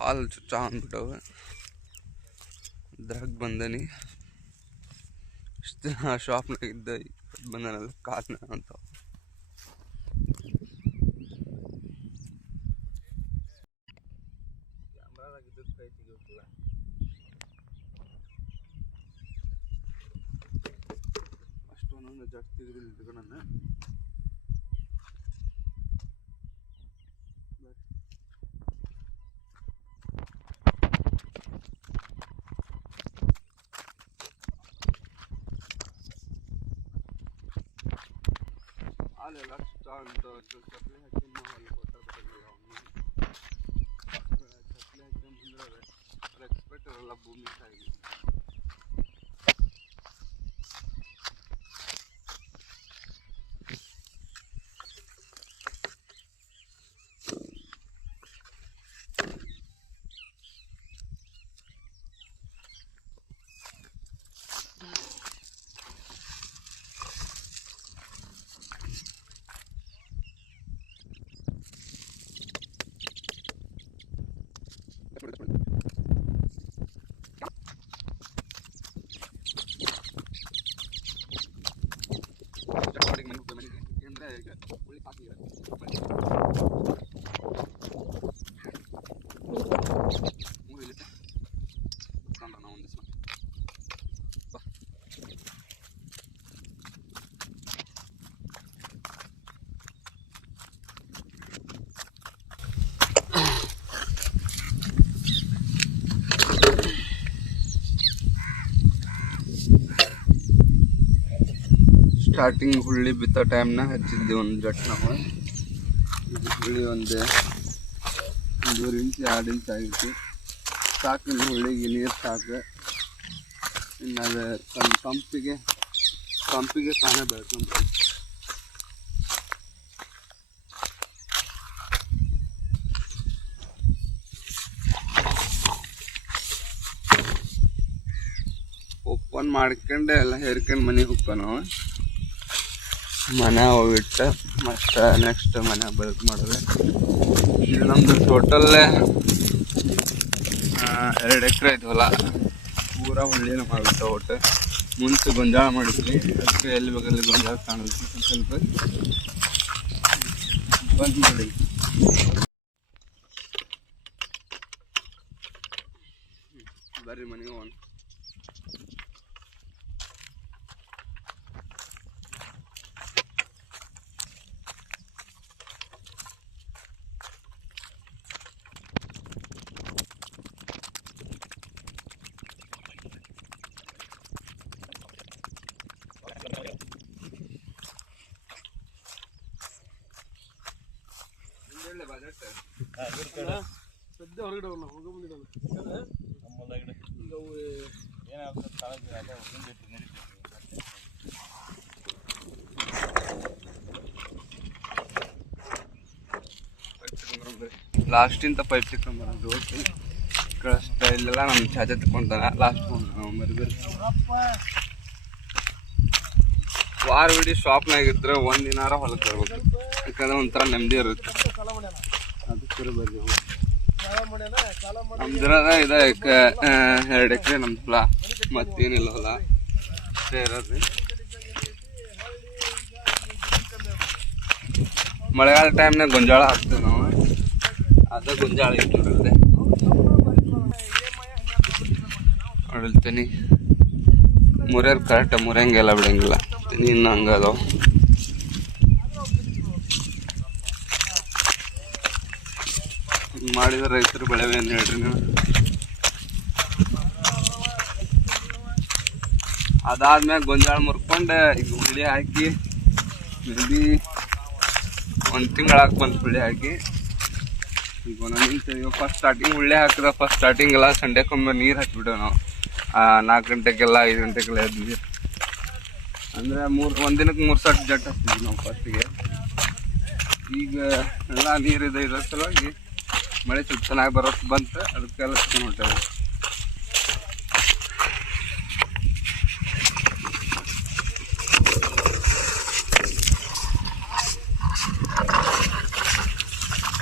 ಕಾಲು ಚುಚ್ಚ ಅಂದ್ಬಿಟ್ಟವೆ. ಇದ್ರಾಗ ಬಂದನಿ ಇಷ್ಟು ದಿನ ಶಾಪ್ನಾಗ ಇದ್ದ ಬಂದನಲ್ಲ ಕಾಲ್ನ ಅಂತ. ಅಷ್ಟು ಒಂದೊಂದು ಜಾಸ್ತಿ ತೆಗೆದು ನನ್ನ ಅಲ್ಲೆಲ್ಲ ಚಪ್ಪಲಿ ಹಾಕಿ ಅಲ್ಲಿ ಕೊಟ್ಟರೆ ಚಪ್ಪಲಿ ಹಾಕಿ ಮುಂದೆ ಎಕ್ಸ್ಪೆಕ್ಟ್ ಇರಲ್ಲ ಭೂಮಿ ತಾಯಿಗೆ. ಸ್ಟಾರ್ಟಿಂಗ್ ಹುಳ್ಳಿ ಬಿತ್ತೋ ಟೈಮ್ನ ಹಚ್ಚಿದ್ದೆ ಒಂದು ಜಟ್ ನಾವು. ಹುಳ್ಳಿ ಒಂದು 1 ಇಂಚ್ 2 ಇಂಚ್ ಆಗಿತ್ತು. ಸಾಕು ಇನ್ನು ಹುಳ್ಳಿಗೆ ನೀರು ಸಾಕು. ಇನ್ನು ಅದು ಪಂಪಿಗೆ ತಾನೇ ಬೆಳ್ಕೊಂಡು ಓಪನ್ ಮಾಡ್ಕೊಂಡು ಎಲ್ಲ ಹೇರ್ಕೊಂಡು ಮನೆಗೆ ಹೋಗ್ತಾವ ನಾವು. ಮನೆ ಹೋಗ್ಬಿಟ್ಟು ಮತ್ತು ನೆಕ್ಸ್ಟ್ ಮನೆ ಬೆಳಕು ಮಾಡಿದ್ರೆ ಇದು ನಮ್ಮದು ಟೋಟಲ್ 2 ಎಕರೆ ಐತೆ ಹೊಲ. ಪೂರಾ ಹುಳ್ಳಿನ ಮಾಡಿಬಿಟ್ಟು ಒಟ್ಟು ಮುಂಚೆ ಗೊಂಜಾಳ ಮಾಡಿದ್ವಿ. ಅದಕ್ಕೆ ಎಲ್ಲಿ ಬೇಕಲ್ಲಿ ಗೊಂಜಾಳ ಕಾಣಿಸ್ತು ಸ್ವಲ್ಪ ಬಂದು ಮಾಡಿ. ಬರ್ರಿ ಮನೆಗೆ ಹೋಗೋಣ. ಸದ್ಯ ಹೊರಗಡೆ ಲಾಸ್ಟಿಂದ ಪೈಪ್ ತಗೊಂಡ್ಬರೋದು ಇಲ್ಲೆಲ್ಲ ನಮ್ಮ ಚಾಚೆ ತಗೊಂತಾನ ಲಾಸ್ಟ್ ಮರಿಬೇರಿ ವಾರ ಬಿಡಿ ಶಾಪ್ನಾಗಿದ್ರೆ ಒಂದಿನಾರ ಹೊಲಕ್ಕೆ ಬರ್ಬೇಕು. ಯಾಕಂದ್ರೆ ಒಂಥರ ನೆಮ್ಮದಿ ಇರುತ್ತೆ. ಅದಕ್ಕೆ ಬರ್ರಿ ನಮ್ದಿರೋದ ಇದೆ 2 ಎಕರೆ ನಮ್ದು ಹೊಲ, ಮತ್ತೇನಿಲ್ಲ ಹೊಲ ಅಷ್ಟೇ ಇರೋದು. ಮಳೆಗಾಲ ಟೈಮ್ನಾಗ ಗೊಂಜಾಳ ಹಾಕ್ತೇವೆ ನಾವು. ಅದ ಗೊಂಜಾಳ ಇಟ್ಟಿರುತ್ತೆ ಹೊಡಿಲ್ತೀನಿ. ಮುರಿಯೋರು ಕರೆಕ್ಟ್ ಮುರಿಯಂಗೆಲ್ಲ ಬಿಡಂಗಿಲ್ಲ. ಇನ್ನು ಹಂಗದವ ಮಾಡಿದ್ರೆ ರೈತರು ಬೆಳೆವೇನು ಹೇಳ್ರಿ ನೀವು. ಅದಾದ್ಮ್ಯಾಗ ಗೊಂಜಾಳ ಮುರ್ಕೊಂಡು ಈಗ ಹುಳಿ ಹಾಕಿ ಮೇಬಿ 1 ತಿಂಗಳಾಗಿ ಬಂದು ಹುಳಿ ಹಾಕಿ ಈಗ ಒಂದೊಂದು ಫಸ್ಟ್ ಸ್ಟಾರ್ಟಿಂಗ್ ಹುಳ್ಳಿ ಹಾಕಿದ ಫಸ್ಟ್ ಸ್ಟಾರ್ಟಿಂಗ್ ಎಲ್ಲ ಸಂಡೆಕೊಮ್ಮೆ ನೀರು ಹಾಕಿಬಿಡೋ ನಾವು. 4 ಗಂಟೆಗೆಲ್ಲ 5 ಗಂಟೆಗೆಲ್ಲ ಎದ್ದು ನೀರು ಅಂದರೆ ಒಂದಿನಕ್ಕೆ 3 ಸಟ್ ಜಟ್ ಹಾಕ್ತಿದ್ವಿ ನಾವು ಫಸ್ಟಿಗೆ. ಈಗ ಎಲ್ಲ ನೀರಿದೆ ಇರೋ ಸಲುವಾಗಿ ಮಳೆ ಸ್ವಲ್ಪ ಚೆನ್ನಾಗಿ ಬರೋದು ಬಂತು. ಅದಕ್ಕೆಲ್ಲ ಚಿಕನ್ ಹೊಂಟೇವೆ.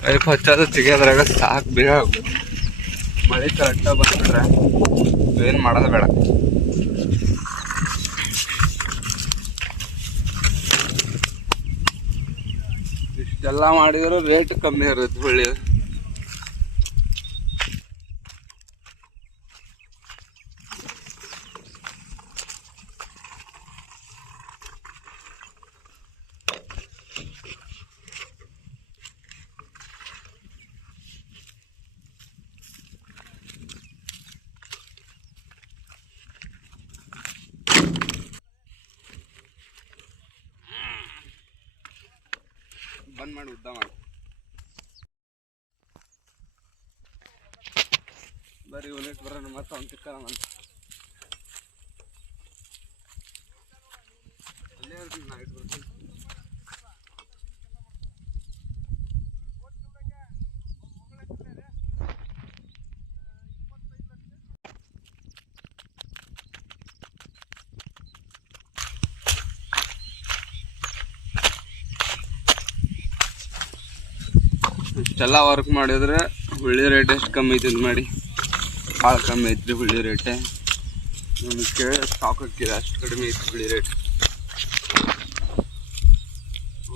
ಪೈಪ್ ಹಚ್ಚೋದು ತೆಗಿಯೋದ್ರಾಗ ಸಾಕು ಬೇಗ ಮಳೆ ಕರೆಕ್ಟಾಗಿ ಬಂದ್ಬಿಟ್ರೆ ಏನು ಮಾಡೋದು ಬೇಡ. ಇಷ್ಟೆಲ್ಲ ಮಾಡಿದ್ರು ರೇಟ್ ಕಮ್ಮಿ ಇರುತ್ತೆ ಹುಳ್ಳಿ. ಬಂದ್ ಮಾಡಿ ಉದ್ದ ಮಾಡಿ ಬರೀ ಯೂನಿಟ್ ಬರೋಣ ಮತ್ತೆ ಅವ್ನು ತಿಕ್ಕಂತ ಅಲ್ಲೇ ಇರ್ತೀನಿ ನಾ ಇಟ್ಟು ಬರ್ತೀನಿ. ಇಷ್ಟೆಲ್ಲ ವರ್ಕ್ ಮಾಡಿದ್ರೆ ಹುಳ್ಳಿ ರೇಟ್ ಎಷ್ಟು ಕಮ್ಮಿ ಐತಿ ಮಾಡಿ, ಭಾಳ ಕಮ್ಮಿ ಐತ್ರಿ ಹುಳ್ಳಿ ರೇಟೆ. ನಮ್ಗೆ ಕೇಳಿ ಸ್ಟಾಕ್ ಹಾಕಿದೆ, ಅಷ್ಟು ಕಡಿಮೆ ಐತಿ ಹುಳ್ಳಿ ರೇಟ್.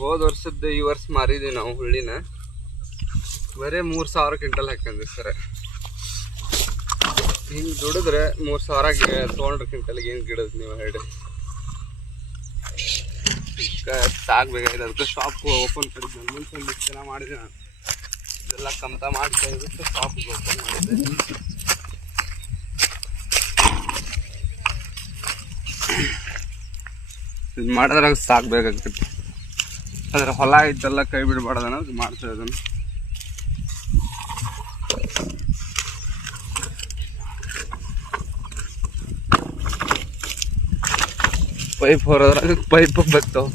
ಹೋದ ವರ್ಷದ್ದು ಈ ವರ್ಷ ಮಾರಿದ್ವಿ ನಾವು ಹುಳ್ಳಿನ, ಬರೀ 3,000 ಕ್ವಿಂಟಲ್ ಹಾಕಂದ್ವಿ ಸರ್. ಹಿಂಗೆ ದುಡಿದ್ರೆ 3,000 ತೊಗೊಂಡ್ರೆ ಕ್ವಿಂಟಲ್ಗೆ ಏನು ಗಿಡದ್ ನೀವು ಹೇಳಿ. ಸಾಕ್ಬೇಕಾಗಿದೆ, ಅದಕ್ಕೆ ಶಾಪ್ ಓಪನ್ ಮಾಡಿದ್ದೆ. ಮುಂಚೆ ಒಂದು ಜನ ಮಾಡಿದೆ ನಾನು, ಇದೆಲ್ಲ ಕಮ್ತ ಮಾಡ್ತಾ ಇರುತ್ತೆ. ಶಾಪ್ ಓಪನ್ ಮಾಡಿದ್ದೆ. ಇದು ಮಾಡಿದ್ರಾಗ ಸಾಕ್ಬೇಕಾಗ್ತೈತಿ. ಅದ್ರ ಹೊಲ ಐತೆಲ್ಲ ಕೈ ಬಿಡಬಾರ್ದನ ಮಾಡ್ತಾ ಇದನ್ನು. ಪೈಪ್ ಹೊರದ್ರಾಗ ಪೈಪ್ ಬರ್ತಾವ.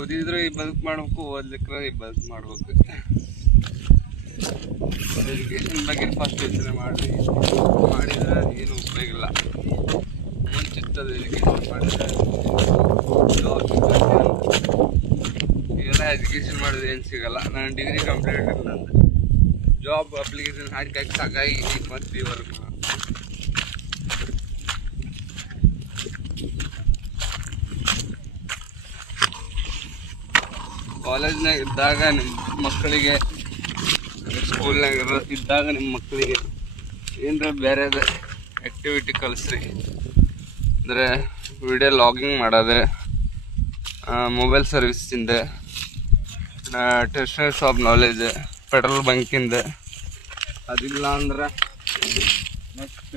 ಓದಿದ್ರೆ ಈ ಬದುಕು ಮಾಡ್ಬೇಕು, ಓದ್ಲಿಕ್ಕೆ ಈ ಬದುಕು ಮಾಡ್ಬೇಕು. ಎಜುಕೇಷನ್ ಬಗ್ಗೆ ಫಸ್ಟ್ ಯೋಚನೆ ಮಾಡಿದ್ರೆ ಏನು ಉಪಯೋಗ ಇಲ್ಲ. ಮುಂಚಿತ್ತದ ಎಜುಕೇಷನ್ ಮಾಡಿದ್ರೆ ಈಗೆಲ್ಲ ಎಜುಕೇಷನ್ ಮಾಡಿದ್ರೆ ಏನು ಸಿಗಲ್ಲ. ನಾನು ಡಿಗ್ರಿ ಕಂಪ್ಲೀಟ್ ಇಲ್ಲ, ಜಾಬ್ ಅಪ್ಲಿಕೇಶನ್ ಹಾಕಿ ಸಾಕಾಗಿ ಈಗ ಮತ್ತೆ ಈ ವರ್ಕ್ ಕಾಲೇಜ್ನಾಗ ಇದ್ದಾಗ ನಿಮ್ಮ ಮಕ್ಕಳಿಗೆ, ಸ್ಕೂಲ್ನಾಗ ಇದ್ದಾಗ ನಿಮ್ಮ ಮಕ್ಕಳಿಗೆ ಏನರ ಬೇರೆದು ಆ್ಯಕ್ಟಿವಿಟಿ ಕಲಿಸ್ರಿ. ಅಂದರೆ ವಿಡಿಯೋ ಲಾಗಿಂಗ್ ಮಾಡೋದು, ಮೊಬೈಲ್ ಸರ್ವಿಸಿಂದ, ಟೆಕ್ಸ್ಟೈಲ್ ಶಾಪ್ ನಾಲೆಜ್, ಪೆಟ್ರೋಲ್ ಬಂಕಿಂದ. ಅದಿಲ್ಲ ಅಂದ್ರೆ ನೆಕ್ಸ್ಟ್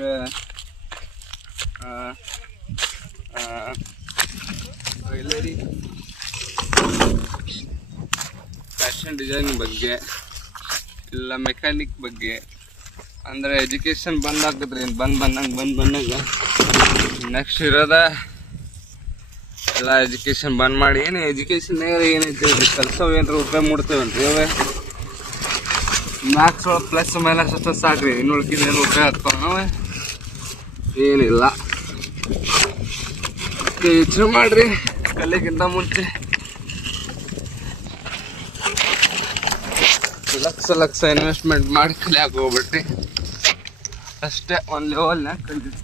ಜ್ಯುವೆಲ್ಲರಿ, ಫ್ಯಾಷನ್ ಡಿಸೈನಿಂಗ್ ಬಗ್ಗೆ, ಇಲ್ಲ ಮೆಕ್ಯಾನಿಕ್ ಬಗ್ಗೆ. ಅಂದರೆ ಎಜುಕೇಷನ್ ಬಂದ್ ಹಾಕಿದ್ರಿ, ಬಂದಂಗೆ ನೆಕ್ಸ್ಟ್ ಇರೋದ ಎಲ್ಲ ಎಜುಕೇಷನ್ ಬಂದ್ ಮಾಡಿ. ಏನು ಎಜುಕೇಷನ್ ಏನೈತಿ ಕಲ್ಸವ್ ಏನಾರ ಉಪಯೋಗ ಮಾಡ್ತೇವನ್ರಿ. ಅವೇ ಮ್ಯಾಕ್ಸ್ ಒಳಗೆ ಪ್ಲಸ್ ಮೈನಸ್ ಅಷ್ಟು ಸಾಕ್ರಿ, ಇನ್ನು ಉಳ್ಕಿದ ಏನು ಉಪಯೋಗ ಆಗ್ತಾವ ನಾವೇ ಏನಿಲ್ಲ. ಯೋಚನೆ ಮಾಡ್ರಿ ಕಲಿಯಕ್ಕಿಂತ ಮುಂಚೆ. ಲಕ್ಷ ಇನ್ವೆಸ್ಟ್ಮೆಂಟ್ ಮಾಡಿ ಕಲಿಯಾಕ ಹೋಗ್ಬಿಟ್ರಿ ಅಷ್ಟೇ. ಒಂದು ಲೆವೆಲ್ನಾಗ ಕಲಿತೀವಿ.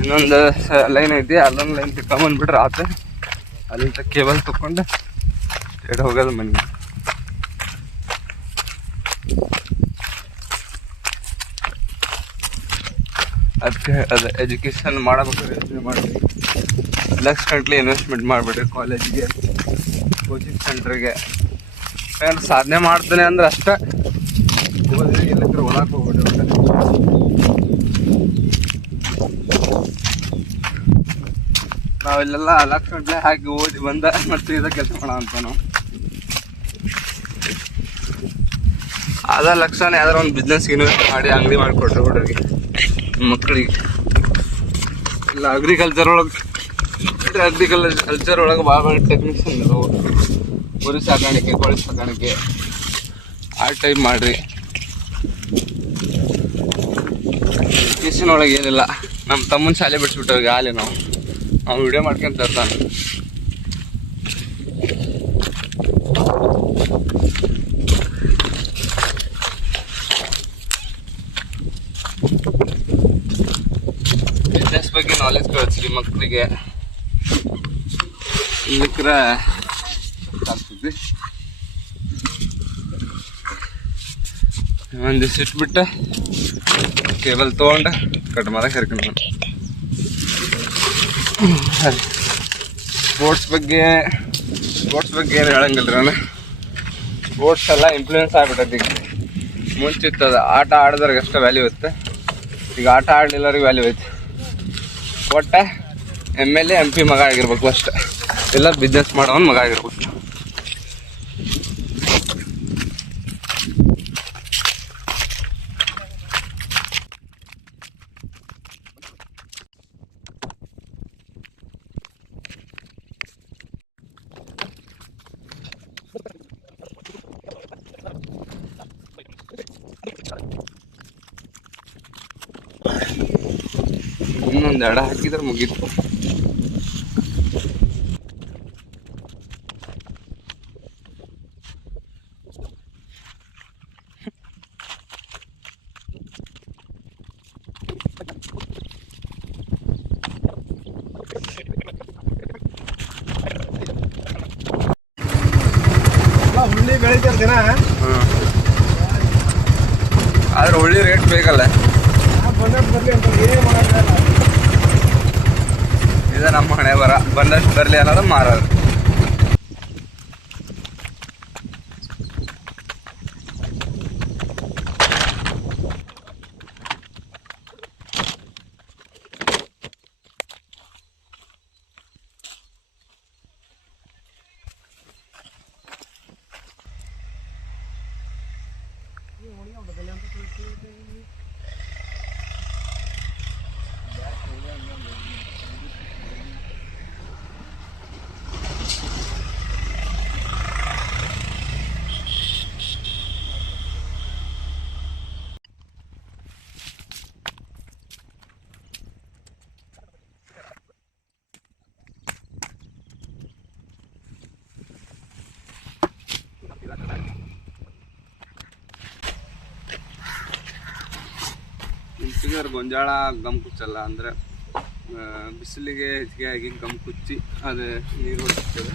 ಇನ್ನೊಂದು ಲೈನ್ ಐತಿ, ಅಲ್ಲೊಂದು ಲೈನ್ ತಿಳ್ಕೊಂಬಂದ್ಬಿಟ್ರೆ ಆತ. ಅಲ್ಲಿಂದ ಕೇಬಲ್ ತಗೊಂಡು ಸ್ಟ್ರೇಟ್ ಹೋಗೋದು ಮನೆಗೆ. ಅದಕ್ಕೆ ಅದು ಎಜುಕೇಷನ್ ಮಾಡಬೇಕಾದ್ರೆ ಯೋಚನೆ ಮಾಡಿರಿ. ಲಕ್ಷ ಗಂಟ್ಲೆ ಇನ್ವೆಸ್ಟ್ಮೆಂಟ್ ಮಾಡಿಬಿಡ್ರಿ ಕಾಲೇಜಿಗೆ. ಕೋಚಿಂಗ್ ಸೆಂಟ್ರಿಗೆ ಏನಾದ್ರು ಸಾಧನೆ ಮಾಡ್ತಾನೆ ಅಂದ್ರೆ ಅಷ್ಟೇ ಹೋದ್ರೆ ಎಲ್ಲಕ್ಕಿರ ಹೊಲಕ್ಕೆ ಹೋಗ್ಬಿಟ್ಟು ನಾವಿಲ್ಲೆಲ್ಲ ಲಕ್ಷ ಗಂಟೆ ಹಾಕಿ ಓದಿ ಬಂದ ಮತ್ತೆ ಇದ ಕೆಲಸ ಮಾಡ ಅಂತ ನಾವು ಅದ ಲಕ್ಷನೇ ಯಾವ್ದಾರ ಒಂದು ಬಿಸ್ನೆಸ್ ಇನ್ವೆಸ್ಟ್ ಮಾಡಿ ಅಂಗಡಿ ಮಾಡಿಕೊಟ್ರೆ ಹುಡುಗರಿಗೆ ಮಕ್ಕಳಿಗೆ ಇಲ್ಲ ಅಗ್ರಿಕಲ್ಚರ್ ಒಳಗೆ ಭಾಳ ಟೆಕ್ನಿಕ್ಸ್ ಇದಾವೆ ಕುರಿ ಸಾಕಾಣಿಕೆ ಕೋಳಿ ಸಾಕಾಣಿಕೆ ಆ ಟೈಪ್ ಮಾಡ್ರಿ ಎಜುಕೇಶನ್ ಒಳಗೆ ಏನಿಲ್ಲ ನಮ್ಮ ತಮ್ಮನ ಶಾಲೆ ಬಿಡಿಸ್ಬಿಟ್ಟವ್ರಿಗೆ ಆಗಲಿ ನಾವು ವಿಡಿಯೋ ಮಾಡ್ಕೊಂತ ಇರ್ತಾನೆ ಬಿಸ್ನೆಸ್ ಬಗ್ಗೆ ನಾಲೆಜ್ ಕಳಿಸ್ರಿ ಮಕ್ಕಳಿಗೆ ಇಲ್ಲಿಕ್ರ ಆಗ್ತದೆ ಒಂದಿವ್ಸ ಇಟ್ಬಿಟ್ಟು ಕೇಬಲ್ ತೊಗೊಂಡು ಕಟ್ ಮಾಡಕ್ಕೆ ಕರ್ಕೊಂಡು ಸ್ಪೋರ್ಟ್ಸ್ ಬಗ್ಗೆ ಏನು ಹೇಳಂಗಿಲ್ಲ ನಾನು ಸ್ಪೋರ್ಟ್ಸ್ ಎಲ್ಲ ಇಂಪ್ಲೂಯೆನ್ಸ್ ಆಗ್ಬಿಟ್ಟೈತಿ ಈಗ ಮುಂಚಿತ್ತದ ಆಟ ಆಡಿದ್ರಿಗೆ ಅಷ್ಟೇ ವ್ಯಾಲ್ಯೂ ಇರುತ್ತೆ ಈಗ ಆಟ ಆಡಲಿಲ್ಲವ್ರಿಗೆ ವ್ಯಾಲ್ಯೂ ಐತಿ ಒಟ್ಟು MLA MP ಮಗ ಆಗಿರ್ಬೇಕು ಅಷ್ಟೆ ಎಲ್ಲ ಬಿಸ್ನೆಸ್ ಮಾಡೋನ್ ಮಗ ಆಗಿರ್ಬೇಕು ಇನ್ನೊಂದು ಎಡ ಹಾಕಿದ್ರೆ ಮುಗೀತು ಹುಳ್ಳಿ ಬೆಳಿತಾರ ದಿನ ಆದ್ರೆ ಒಳ್ಳೆ ರೇಟ್ ಬೇಕಲ್ಲ ಬರ್ಲಿ ಅಂತ ಏನೇ ಮಾಡೋಕ್ಕಾಗಲ್ಲ ಇದು ನಮ್ಮ ಹಣೆ ಬಂದಷ್ಟು ಬರಲಿ ಅನ್ನೋದು ಮಾರೋದು ಹಿಂಸಿಗರ್ ಗೊಂಜಾಳ ಗಮ್ ಕುಚ್ಚಲ್ಲ ಅಂದರೆ ಬಿಸಿಲಿಗೆ ಹೆಚ್ಚಿಗೆ ಆಗಿ ಗಮ್ ಕುಚ್ಚಿ ಅದು ನೀರು ಹೊಡಿಸ್ತದೆ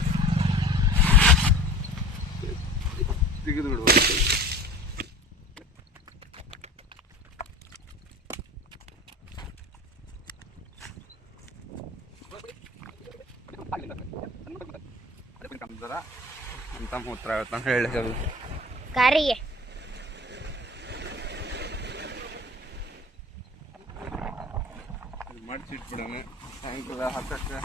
ತೆಗೆದು ಬಿಡ್ಬೋದು ಅಂತ ಮೂತ್ರ ಆಗುತ್ತೆ ಅಂತ ಹೇಳಿ ಕಾರಿಗೆ ಮಡಿಸಿಟ್ಬಿಡೋಣ ಸಾಯಂಕಾಲ ಹಾಕಕ್ಕೆ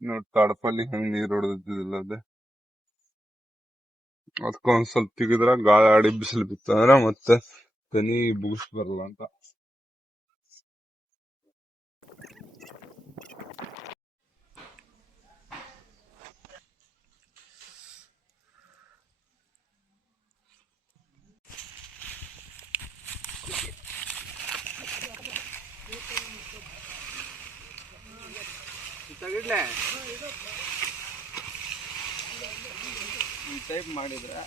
ನೋಡಿ ತಡಪಲ್ಲಿ ಹೆಂಗ್ ನೀರು ಹೊಡೆದಿದ್ದಿಲ್ಲ ಅದೇ ಅದಕ್ಕೊಂದ್ ಸ್ವಲ್ಪ ತೆಗಿದ್ರ ಗಾಳಿ ಆಡಿ ಬಿಸಿಲು ಬಿತ್ತಂದ್ರ ಮತ್ತೆ ತನಿ ಬೂಸ್ಟ್ ಬರಲ್ಲ ಅಂತ ತಗಿಡ್ಲೆ ಈ ಟೈಪ್ ಮಾಡಿದ್ರೆ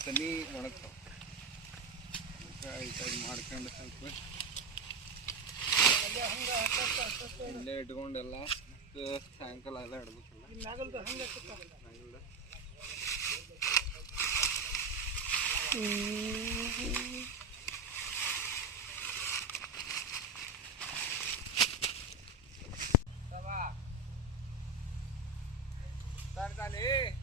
ತನಿ ಒಣಗ್ತಾವ ಈ ಟೈಪ್ ಮಾಡ್ಕೊಂಡು ಸ್ವಲ್ಪ ಇಲ್ಲೇ ಇಟ್ಕೊಂಡೆಲ್ಲ ಮತ್ತೆ ಸಾಯಂಕಾಲ ಎಲ್ಲ ಇಡ್ಬೇಕಲ್ಲ Start झाले.